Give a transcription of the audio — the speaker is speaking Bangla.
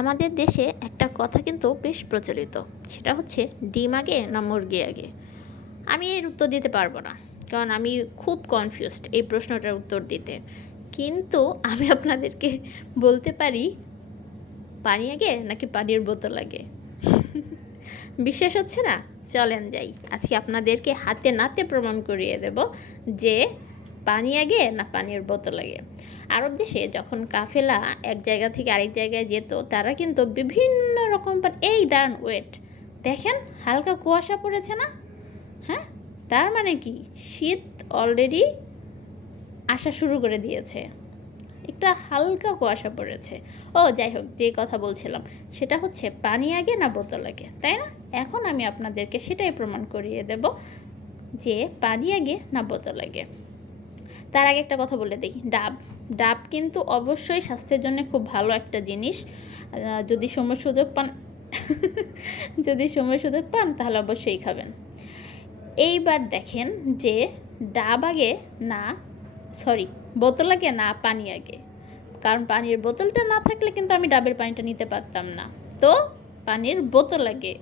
আমাদের দেশে একটা কথা কিন্তু বেশ প্রচলিত, সেটা হচ্ছে ডিম আগে না মুরগি আগে? আমি এর উত্তর দিতে পারব না, কারণ আমি খুব কনফিউজড এই প্রশ্নটার উত্তর দিতে। কিন্তু আমি আপনাদেরকে বলতে পারি, পানি আগে নাকি পানির বোতল আগে? বিশ্বাস হচ্ছে না? চলেন যাই, আজকে আপনাদেরকে হাতে নাতে প্রমাণ করিয়ে দেব যে পানি আগে না পানির বোতল আগে? আরব দেশে যখন কাফেলা এক জায়গা থেকে আরেক জায়গায় যেত, তারা কিন্তু বিভিন্ন রকম এই দাঁড়ান ওয়েট দেখেন হালকা কুয়াশা পড়েছে না? হ্যাঁ? তার মানে কি? শীত অলরেডি আসা শুরু করে দিয়েছে। একটা হালকা কুয়াশা পড়েছে। ও, যাই হোক, যে কথা বলছিলাম, সেটা হচ্ছে পানি আগে না বোতল আগে, তাই না? এখন আমি আপনাদেরকে সেটাই প্রমাণ করিয়ে দেব যে পানি আগে না বোতল আগে। তার আগে একটা কথা বলে দিই, ডাব। ডাব কিন্তু অবশ্যই স্বাস্থ্যের জন্য খুব ভালো একটা জিনিস। যদি সময় সুযোগ পান, যদি সময় সুযোগ পান, তাহলে অবশ্যই খাবেন। এইবার দেখেন যে ডাব আগে, না সরি বোতল আগে, না, পানি আগে। কারণ পানির বোতলটা না থাকলে কিন্তু আমি ডাবের পানিটা নিতে পারতাম না। তো পানির বোতল আগে।